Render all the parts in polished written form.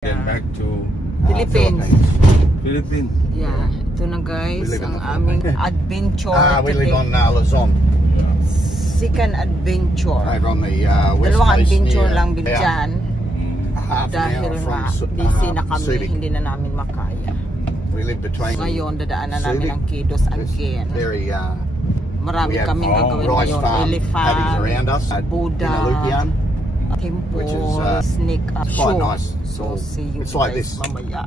Then back to Philippines. Philippines. Yeah, ito na guys ang aming adventure. We live on Luzon. Second adventure. Over on the west Dalawang coast adventure near, lang dyan. half an Dahil hour nga from busy na kami, Subic. hindi na namin makaya. We live between. Ngayon, dadaanan namin Subic. ang Kidos again. Very Marami we have kaming gagawin rice ngayon. farm Elephant, paddies around us. Buddha, Lupian, temple, which is, snake it's show. quite nice. So, see you It's like guys this. mamaya.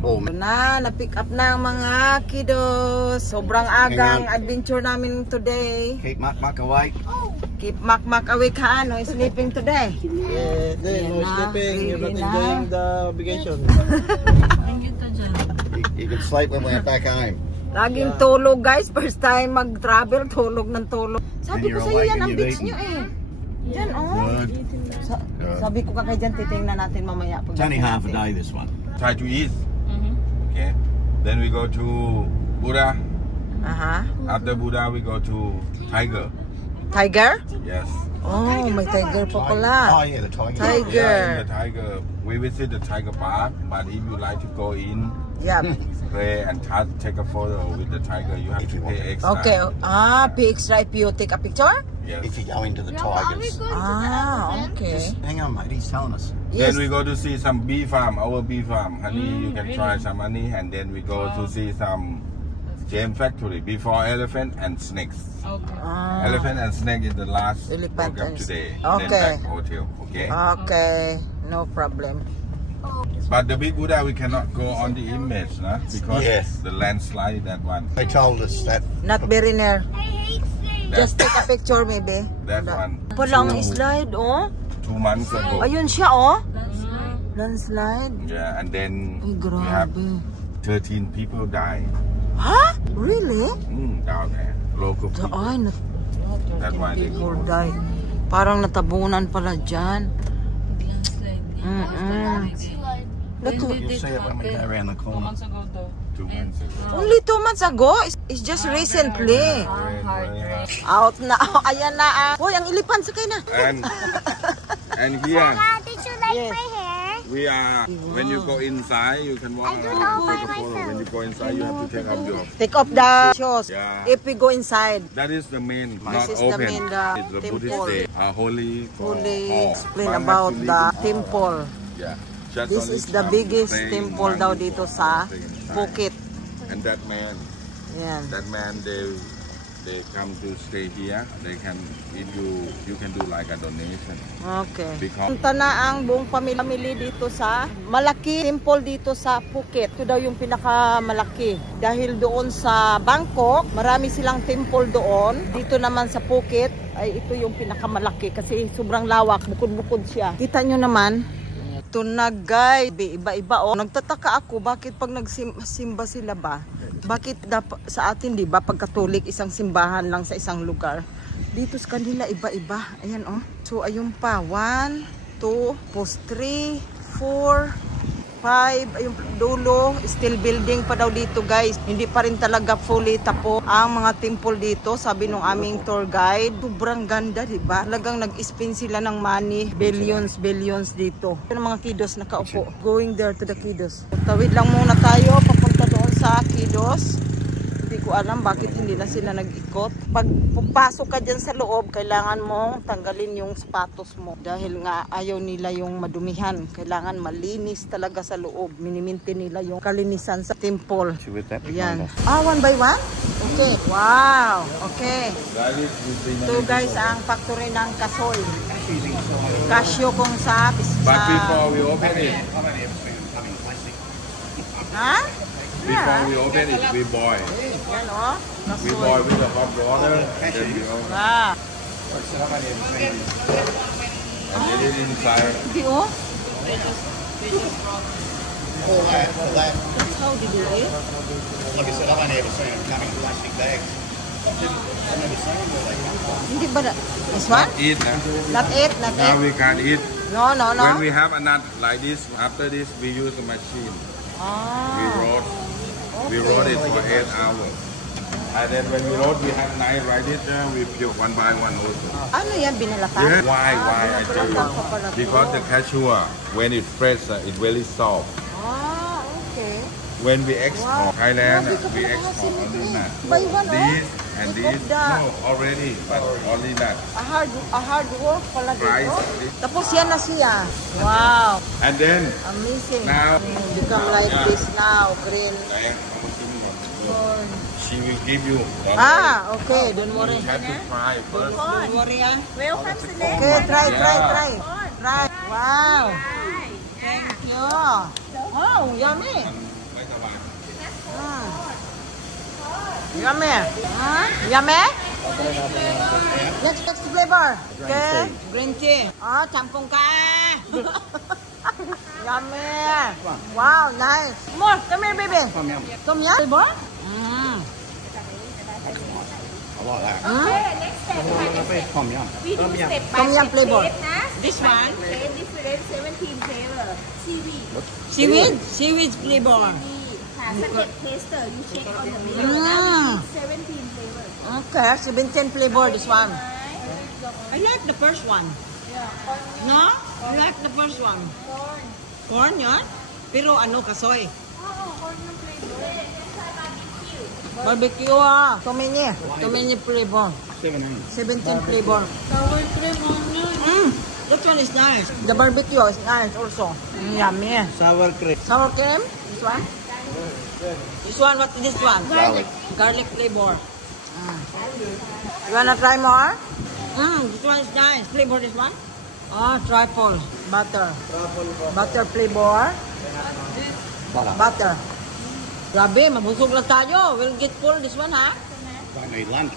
Oh, Ito na-pick up na ang mga kiddos. Sobrang agang adventure namin today. keep Muck awake. Keep Mac awake ha, no sleeping today. Yeah, Ayan no na, sleeping. You're not ready na. enjoying the vacation. You can sleep when we're back home. Laging tulog guys, first time mag-travel, tulog ng tulog. Sabi And ko you're sa iyo awake yan and ang you've beach eaten. nyo eh. Diyan oh. Good. Sabi ko kay dyan, titingnan natin mamaya. It's only half a day, this one. Try to eat. Okay. Then we go to Buddha. Aha. After Buddha, we go to Tiger. Tiger? Yes. Oh, may tiger pa Oh, pala. yeah, the tiger. Tiger. Yeah, in the Tiger. We visit the Tiger Park, but if you like to go in, Yeah. play and take a photo with the tiger, you have to pay extra. Okay. Pay extra if you take a picture? Yes. If you go into the tigers. Okay. Just hang on, mate. He's telling us. Yes. Then we go to see some bee farm, our bee farm. Honey, you can try some honey, and then we go to see some gem factory before elephant and snakes. Elephant and snake is the last Elephant program and today. okay. Then back hotel, okay? Okay. No problem. But the big Buddha we cannot go on the image, nah? Because Yes. the landslide that one. They told us that. Not very near. That, Just take a picture maybe. that one. Palang slide, oh. 2 months ago. Ayun siya, oh. Landslide. Yeah, and then Ay, we have grabe. 13 people die. Ha? Really? Down there. Local people. Ay, That one they people go. die. Parang natabunan pala dyan. You'll see it when we go around the corner. 2 months ago. Only 2 months ago? It's just recently. Very hard. Out na. Ayan na. Hoy, ang ilipan, sakay na. And here Did you like Yes. my hair? we are. When you go inside, you can walk I don't around know and take a by photo. myself. When you go inside, you have to take off your. Take off the shoes. Yeah. If we go inside. That is the main, not is the open. main, It's the temple. Buddhist day. Holy. Fully hall. explain One has about to live the in- temple. Yeah. Just This only is the come biggest stay in temple one daw before dito sa stay inside. Phuket. And that man, Yan. they come to stay here. They can, if you can do like a donation. Okay. Because Punta na ang buong family dito sa malaki temple dito sa Phuket. Ito daw yung pinakamalaki. Dahil doon sa Bangkok, marami silang temple doon. Dito naman sa Phuket, ay ito yung pinakamalaki kasi sobrang lawak, bukod-bukod siya. Kita nyo naman. Ito na guys, iba-iba oh. Nagtataka ako, bakit pag nagsimba sila ba? Bakit sa atin, di ba, pag Katolik, isang simbahan lang sa isang lugar. Dito sa kanila, iba-iba. Ayan oh. So, ayun pa. 1, 2, post 3, 4, 5. Ayun, dulo. Still building pa daw dito guys. Hindi pa rin talaga fully tapo ang mga temple dito. Sabi nung aming tour guide. Sobrang ganda, di ba? Talagang nag-spend sila ng money. Billions dito. Yung mga kiddos nakaupo. Going there to the kiddos. Tawid lang muna tayo. Papunta doon sa kiddos. Hindi ko alam bakit hindi na sila nag-ikot. Pag pupasok ka dyan sa loob, kailangan mong tanggalin yung sapatos mo. Dahil nga ayaw nila yung madumihan. Kailangan malinis talaga sa loob. Miniminti nila yung kalinisan sa temple. Yan. One by one? Okay. Wow. Okay. Ito guys ang factory ng kasoy. Casio kung sa... but before we open it, Ha? before we open it, we boil. Yan o. We boil with the hot water, then we open. Ah. And then it inside. Hindi o. All that for that. That's how they do it. Like I said, I've only ever seen them come in plastic bags. I've never seen where they come from. Hindi ba na? This one? Eat, huh? Not it, not Now it. we can't eat. No. When we have a nut like this, after this, we use a machine. We Ah. roast. We roast it for 8 hours. And then when we load, we have knife right it there. We peel one by one also. Ano yan, binalakan? Yeah. Why? I tell you. Because the cashew, when it's fresh, it's very soft. Ah, okay. When we export Thailand, Grabe ka we pala export kasi only nito. nut. By one, These oh. and Look these, at that. no, already, but only nut. A hard work pala Rice, dito. this. Tapos yan na siya. Wow. And then, Amazing. Now- Become like Yeah. this now. Green. She will give you. Ah, okay. Don't worry. You have to try first. Don't worry, ah. Welcome to the Okay, try. Yeah. Try. Wow. Thank you. Wow, yummy. Mm. Yummy. Yummy? Next flavor. Okay. Green tea. Ah, campong ka. Yummy. Wow, nice. More. Come here, baby. Tom yum. Tom yum? Flavor? Mm. I like that. Tom yum. We do step by Tom yum step flavor. taste na. This one? Taste different 17 flavor. Seaweed? Seaweed flavor.ค่ะสเต็ปเทสเตอร์ you check on the menu Mm. now 17 flavor. Okay, 17 flavor this one. I like the first one. No? I like the first one. Corn yun? Pero ano, kasoy? Barbecue ah. Too many flavor. 17 flavor. That one is nice. The barbecue is nice also. Yummy. Sour cream. Sour cream? This one? This one, what is this one? Garlic. Garlic flavor. You wanna try more? This one is nice. Flavor this one? Ah, trifle. Butter. Butter flavor. Butter. Grabe, mabusog lang tayo. We'll get full this one, ha? Don't need lunch.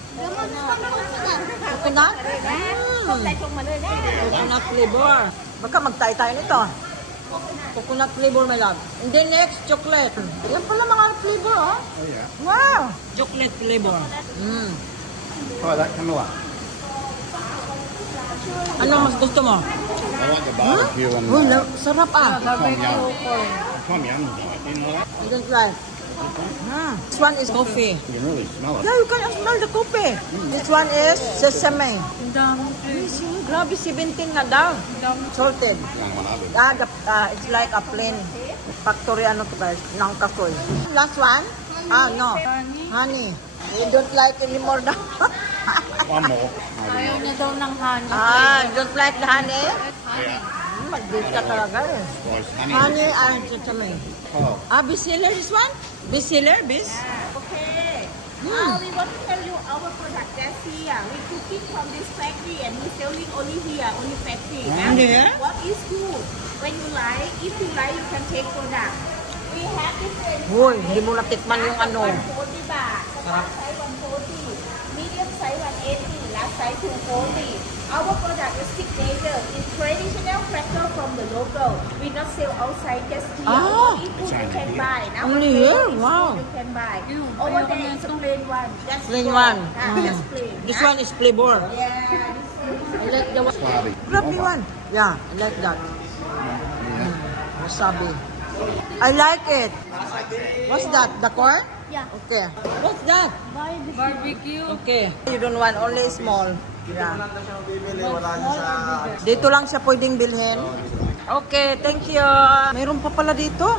Coconut? ตกใจตรงมาเลยได้ Coconut flavor. Baka magtay tayo nito. Coconut flavor, my love. And then next, chocolate. Yan pala mga flavor, oh. Oh yeah. Wow! Chocolate flavor. Try that canola. Ano mas gusto mo? I like the barbecue and Uy, sarap ah. Tom yum. Tom yum. You know that? You can try. This one is coffee. You can really smell it. Yeah, you can smell the coffee. This one is sesame. Grabe, 17 na daw. Salted. Young one I do. It's like a plain factory ano to guys, ng kasoy. Last one? No. Honey. You don't like anymore daw. One more. ayaw niya daw ng honey. You don't like the honey? Yeah. Mag-date ka talaga eh. Was honey. Honey and sesame. Oh. Bestseller this one? Bestseller, bis? Okay. We want to tell you our product that's here. We cooking from this factory and we selling only here, only factory. And here? What is good? When you like, if you like, you can take product. We have different. Uy, hindi mo natikman yung ano. 140 baht. Large size 140. Medium size 180. Large size 240. Our product is signature. It's traditional cracker from the local. We not sell outside, just here. Only food you can buy. Now Only here? Wow. You can buy. Over there is a plain one. That's Plain your- one. Just plain. This one is flavor. Yeah. I like the one. Wasabi. Grabe one. Yeah, I like that. Wasabi. I like it. What's that? The corn? Yeah. Okay. What's that? Barbecue. Okay. You don't want only small. Yeah. Dito lang siya pwedeng bilhin. Okay, thank you. Mayroon pa pala dito.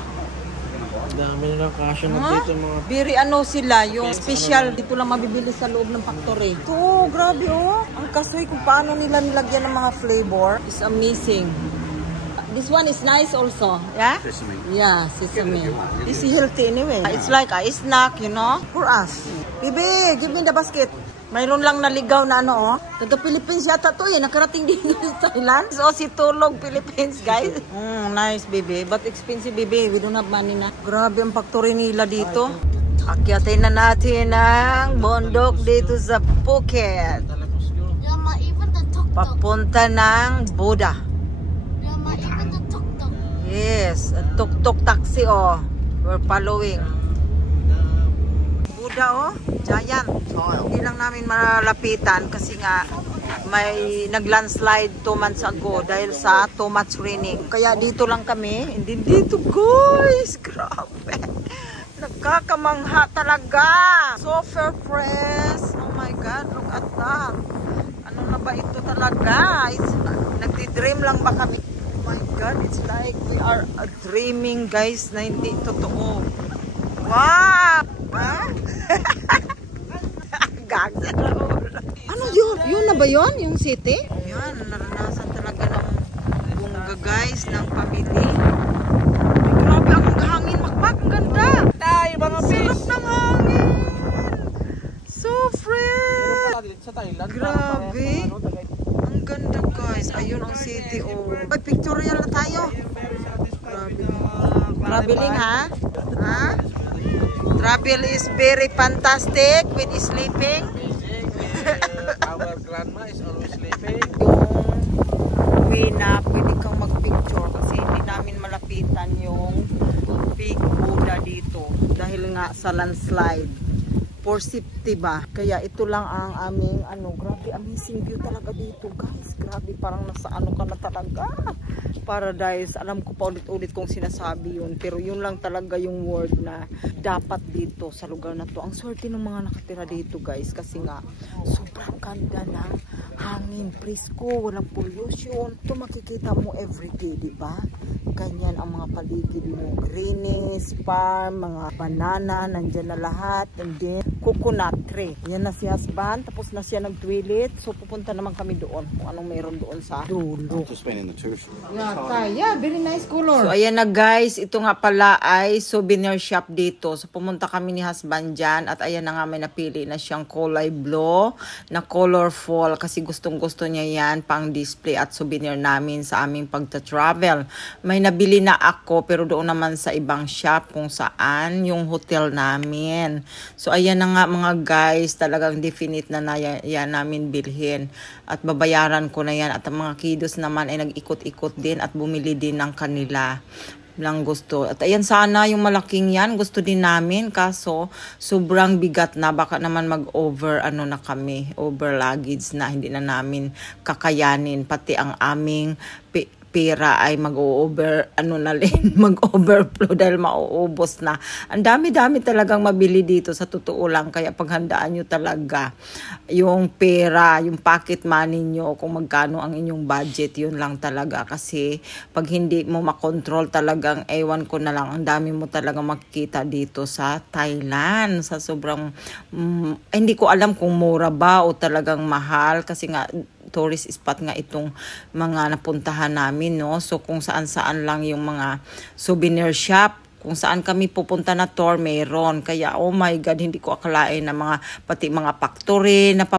Dami na kasya na Huh? dito mga... Very ano sila, yung special dito lang mabibili sa loob ng factory. Ito, grabe oh. Ang kasoy kung paano nila nilagyan ng mga flavor is amazing. This one is nice also. Yeah? Sesame. Yeah, sesame. This is healthy anyway. It's like a snack, you know, for us. Bibi, give me the basket. Mayroon lang naligaw na ano, oh. Taga Philippines yata to eh. Nakarating din sa Thailand. So, si Tulog, Philippines, guys. Nice, baby. But expensive, baby. We don't have money na. Grabe ang factory nila dito. Akyatin na natin ang bundok dito sa Phuket. Mama, even the tuk-tuk. Papunta ng Buddha. Mama, even the tuk-tuk. Yes, a tuk-tuk taxi, oh. We're following. Buddha, oh. Giant. So, hindi lang namin malapitan kasi nga may nag-landslide 2 months ago dahil sa too much raining. Kaya dito lang kami. Hindi dito, guys. Grabe. Nagkakamangha talaga. Super fresh. Oh my God, look at that. Ano na ba ito talaga? Nagdi-dream lang ba kami? Oh my God, it's like we are dreaming guys na hindi totoo. Wow! Ha? Gags. Ano yun? Yun na ba yun? Yung city? Yan, naranasan talaga ng bungga guys, ng pamilya. Grabe ang hangin makmak. Ang ganda. Tay, mga Sarap ng hangin. So fresh. Sa Thailand. Grabe. Ang ganda guys. Ayun ang city. Oh. May pictorial na tayo. Grabe. Traveling ha? Ha? Travel is very fantastic with sleeping. Our grandma is always sleeping. Yung way na pwede kang mag-picture kasi hindi namin malapitan yung big Buddha dito dahil nga sa landslide. For safety ba? Kaya ito lang ang aming grabe, amazing view talaga dito guys. Grabe, parang nasa ka na talaga. Paradise. Alam ko pa ulit-ulit kong sinasabi yun. Pero yun lang talaga yung word na dapat dito sa lugar na to. Ang swerte ng mga nakatira dito guys. Kasi nga, sobrang ganda ng hangin. Presko, walang pollution. Ito makikita mo everyday, di ba? Ganyan ang mga paligid mo. Greenies, farm, mga banana, nandyan na lahat. And then, coconut tree. Yan na si husband. Tapos na siya nag-toilet. So, pupunta naman kami doon. Kung anong meron doon sa dulo. Just been in the two. Yeah, very nice color. So, ayan na guys. Ito nga pala ay souvenir shop dito. So, pumunta kami ni husband dyan. At ayan na nga, may napili na siyang kulay blue na colorful. Kasi gustong-gusto niya yan pang display at souvenir namin sa aming pagta-travel. May nabili na ako pero doon naman sa ibang shop kung saan yung hotel namin. So, ayan na nga mga guys. Talagang definite na yan namin bilhin. At babayaran ko na yan. At ang mga kiddos naman ay nag-ikot-ikot din at bumili din ng kanila lang gusto. At ayan sana yung malaking yan. Gusto din namin. Kaso sobrang bigat na. Baka naman mag-over na kami. Over luggage na. Hindi na namin kakayanin. Pati ang aming pera ay mag-over mag-overflow dahil mauubos na. Ang dami-dami talagang mabili dito sa totoo lang. Kaya paghandaan nyo talaga yung pera, yung pocket money nyo, kung magkano ang inyong budget, yun lang talaga. Kasi pag hindi mo makontrol talagang, ewan ko na lang, ang dami mo talagang makikita dito sa Thailand. Sa sobrang, hindi ko alam kung mura ba o talagang mahal. Kasi nga, tourist spot nga itong mga napuntahan namin, no? So, kung saan-saan lang yung mga souvenir shop, kung saan kami pupunta na tour, meron. Kaya, oh my God, hindi ko akalain na pati mga factory na